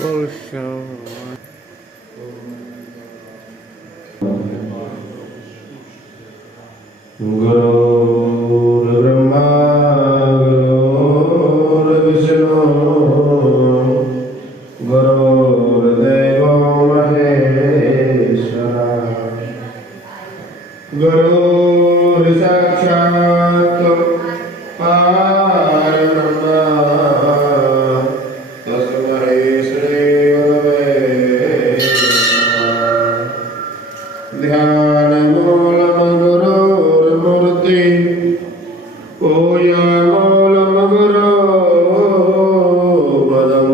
गुरुर्ब्रह्मा गुरुर्विष्णु गुरुर्देवो महेश्वरा गुरुर्साक्षात् परब्रह्म तस्मै श्री गुरवे नमः। ध्यानमूलं गुरुर्मूर्ति पूजामूलं गुरुपदं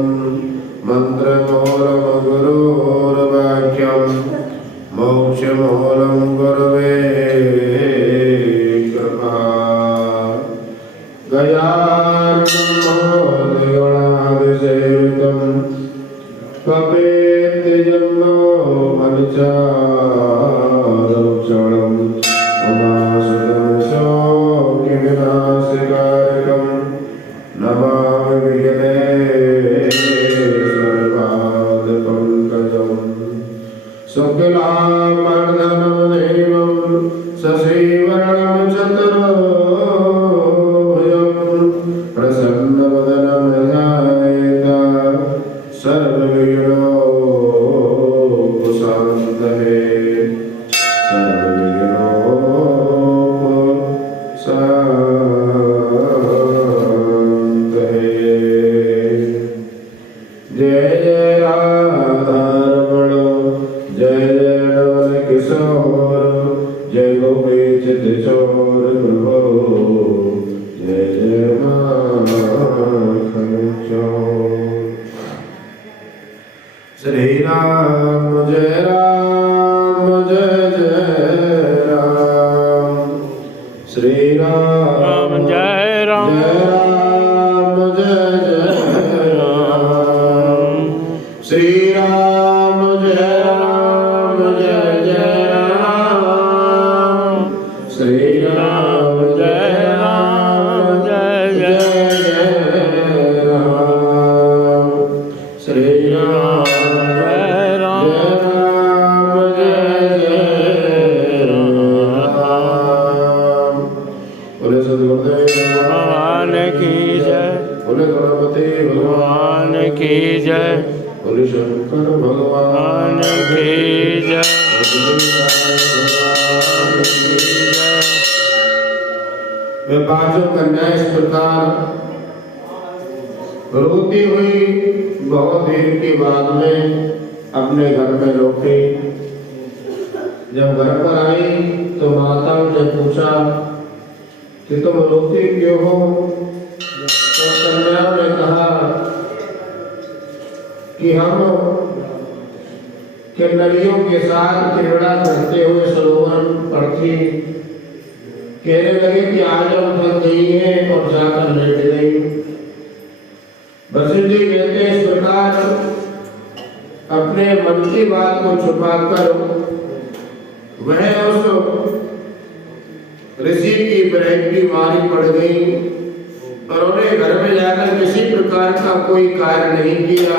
मन्त्रमूलं गुरुर्वाक्यं मोक्षमूलं गुरवे कृपा गयार्णमोदगणादिसेवितं कपेत्यजन्मो मनिचारक्षणम् उमासुतं शोकविनाशकारकं नमामि विघ्नेश्वरपादपङ्कजम् शुक्लाम्बरधरं देवं शशिवर्णं चतुर्भुजं प्रसन्नवदनं ध्यायेत् सर्वविघ्नोपशान्तये जय जय राधारमण जय जय नवल किशोर जय गोपी चितचोर प्रभो जय जय माखन चोर। श्री राम जय राम जय जय राम श्री राम जय राम जय राम जय जय राम श्री राम जय राम जय जय राम श्री राम जय राम जय जय राम श्री राम जय राम जय जय राम। बोले सद्गुरुदेव भगवान की जय बोले गणपति भगवान की जय बोले शंकर भगवान की जय भगवान की जय। वे पांचों कन्या इस प्रकार रोती हुई बहुत देर के बाद में अपने घर में लौटी। जब घर पर आई तो माताओं ने पूछा कि तुम रोती क्यों हो? तो कन्याओं ने कहा कि हम किन्नरियों के साथ क्रीड़ा करते हुए सरोवर पर थी। कहने लगे कि आज हम थक गई हैं और जाकर लेट गई। वशिष्ठ जी कहते हैं इस प्रकार अपने मन की बात को छुपाकर वह उस ऋषि की बहन की मारी पड़ गई और उन्हें घर में जाकर किसी प्रकार का कोई कार्य नहीं किया।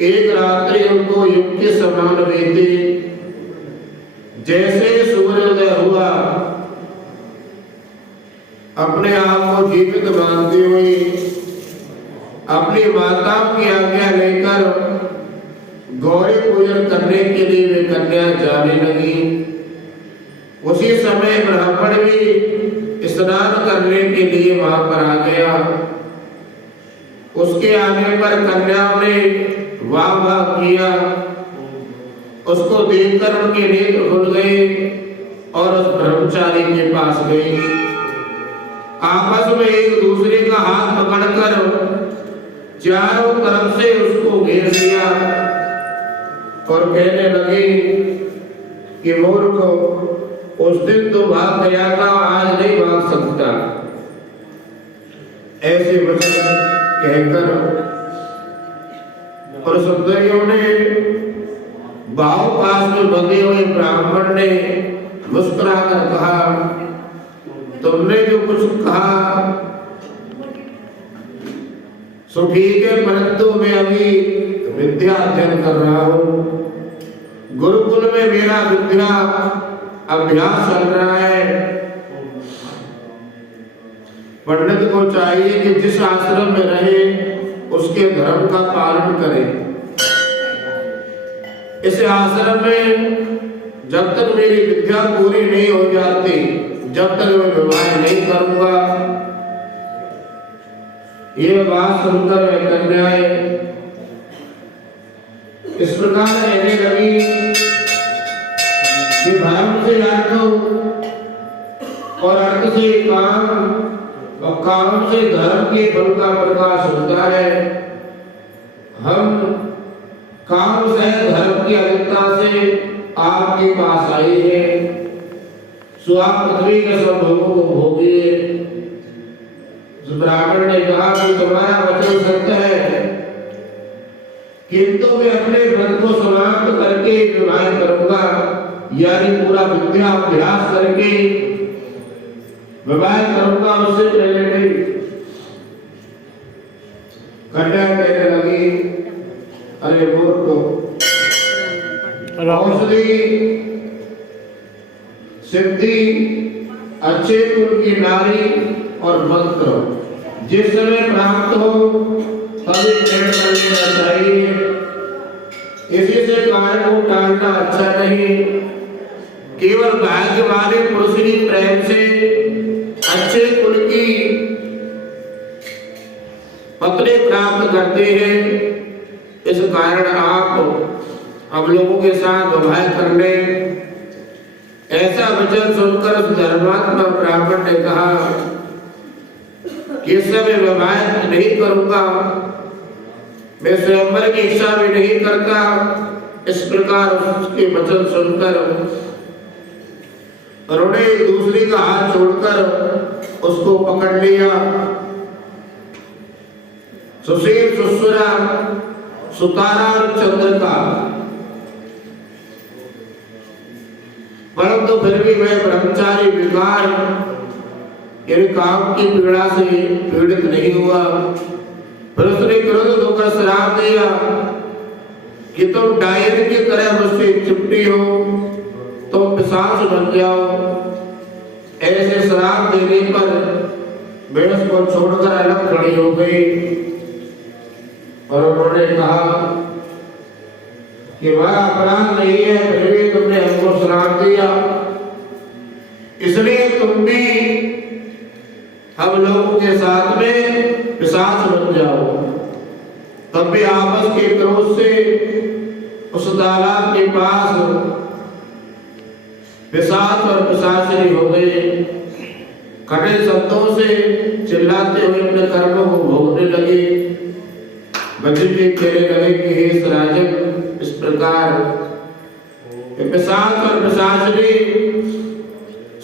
एक रात्रि उनको युग के समान बीती। जैसे सूर्योदय हुआ अपने आप को जीवित मानती हुई अपनी माताओं की आज्ञा लेकर गौरी पूजन करने के लिए वे कन्या जाने लगी। उसी समय ब्राह्मण भी स्नान करने के लिए वहां पर आ गया। उसके आने पर कन्याओं ने वाह वाह किया। उसको देखकर उनके नेत्र खुल गए और उस ब्रह्मचारी के पास गई। आपस में एक दूसरे का हाथ पकड़कर चारों तरफ से उसको घेर लिया और कहने लगे कि मूर्ख, उस दिन तो भाग गया था, आज नहीं भाग सकता। ऐसे वचन कहकर और सुंदरियों ने भाव पास में बंधे हुए ब्राह्मण ने मुस्कुराकर कहा, तुमने जो कुछ कहा सो ठीक है, परंतु मैं अभी विद्या अध्ययन कर रहा हूँ, गुरुकुल में मेरा विद्या अभ्यास चल रहा है। पंडित को चाहिए कि जिस आश्रम में रहे उसके धर्म का पालन करे। इस आश्रम में जब तक मेरी विद्या पूरी नहीं हो जाती, जब तक मैं विवाह नहीं करूंगा। ये बात सुनकर वह कन्याएं इस प्रकार कहने लगी कि धर्म से अर्थ और अर्थ से काम और काम से धर्म के फल का प्रकाश होता है। हम काम से धर्म की अधिकता से आपके पास आई है, सो आप पृथ्वी के सब भोगों को भोगिए। ब्राह्मण ने कहा कि तुम्हारा वचन सत्य है, किंतु मैं अपने व्रत को समाप्त करके विवाह करूंगा, यानी पूरा विद्या अभ्यास करके विवाह करूंगा। उससे पहले नहीं। कन्या कहने लगी, अरे मूर्ख, औषधि सिद्धि अच्छे कुल की नारी और मंत्र जिस समय प्राप्त हो तभी ग्रहण कर लेना चाहिए। इसी से कार्य को टालना अच्छा नहीं। केवल भाग्य वाले पुरुष ही प्रेम से अच्छे कुल की पत्नी प्राप्त करते हैं। इस कारण आप हम लोगों के साथ विवाह करने। ऐसा वचन सुनकर धर्मात्मा ब्राह्मण ने कहा कि इससे मैं विवाह नहीं करूंगा, मैं स्वयंवर की इच्छा भी नहीं करता। इस प्रकार उसके वचन सुनकर उन्होंने दूसरी का हाथ छोड़कर उसको पकड़ लिया। सुशील सुसुरा सुतारा और चंद्र का, परंतु फिर भी वह ब्रह्मचारी विकार यानी काम की पीड़ा से पीड़ित नहीं हुआ। फिर उसने क्रोध होकर श्राप दिया कि तुम डायन की तरह मुझसे चिपटी हो, तुम पिशाच बन जाओ। ऐसे श्राप देने पर मैं उसको छोड़कर अलग खड़ी हो गई और उन्होंने कहा कि वह अपराध नहीं है, फिर भी तुमने हमको श्राप दिया, इसलिए तुम भी हम लोगों के साथ में पिशाच बन जाओ। तब भी आपस के क्रोध से उस तालाब के पास पिशाच और पिशाचिनी हो गए। कड़े शब्दों से चिल्लाते हुए अपने कर्मों को भोगने लगे। बच्चे जी कहने लगे कि हे राजन, इस प्रकार पिशाच और पिशाचिनी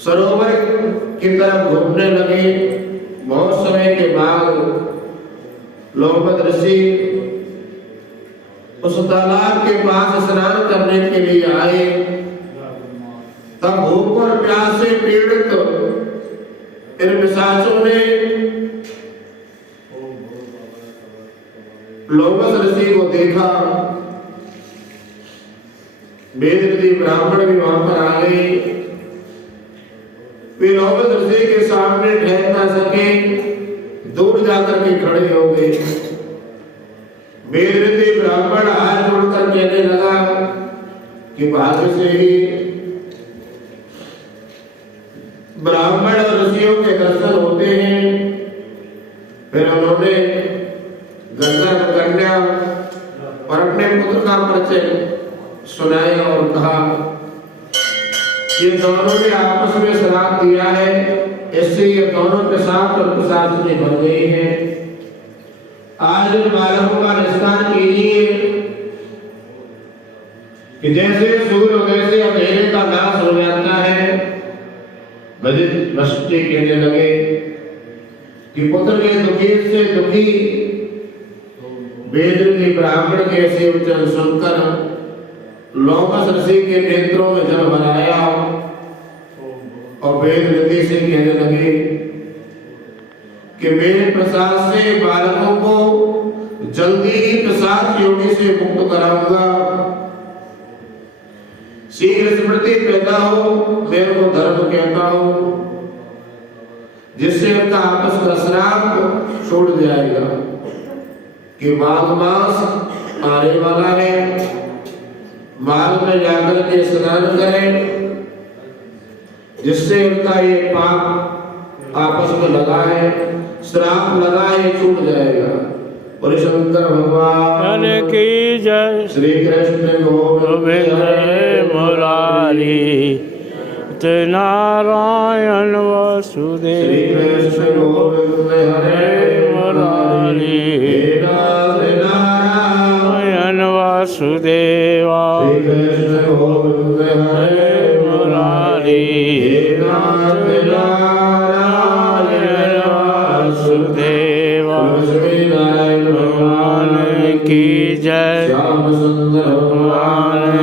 सरोवर की तरफ घूमने लगे। बहुत समय के बाद लोमद ऋषि उस तालाब के पास स्नान करने के लिए आए। तब भूख और प्यास से पीड़ित इन पिशाचों ने लोमद ऋषि को देखा। वेदविधि ब्राह्मण भी वहां पर आ गए। वे लोमद ऋषि के सामने ठहर ना सके, दूर जाकर के खड़े हो गए। वेदविधि ब्राह्मण हाथ जोड़कर कहने लगा कि भाग्य से ही ब्राह्मण और ऋषियों के दर्शन होते हैं। फिर उन्होंने गंधर्व कन्या और अपने पुत्र का परिचय सुनाया और कहा ये दोनों ने आपस में श्राप दिया है, इससे ये दोनों पिशाच और पिशाचिनी बन गई हैं। आज इन बालकों का निस्तार कीजिए कि जैसे सूर्योदय से अंधेरे का नाश हो जाता है। वशिष्ठ कहने लगे कि पुत्र के दुखी से दुखी वेदविधि ब्राह्मण के ऐसे वचन सुनकर लोमस ऋषि के नेत्रों में जल भर आया और वेदविधि से कहने लगे कि मेरे प्रसाद से बालकों को कराऊंगा। शीघ्र स्मृति पैदा हो, मेरे को धर्म कहता हूं, जिससे उनका आपस का श्राप छोड़ जाएगा कि माघ मास आने वाला है, माघ में जाकर के स्नान करें, जिससे उनका ये पाप आपस में लगा है, श्राप लगा है, छूट जाएगा। और शंकर भगवान की जय। श्री कृष्ण गोविंद मुरारी नारायण वासुदेव। श्री कृष्ण गोविंद हरे मुरारी नारायण वासुदेवा। श्री कृष्ण गोविंद हरे मुरारी नारायण वासुदेवा। लक्ष्मी नारायण भगवान की जय। श्याम सुंदर भगवान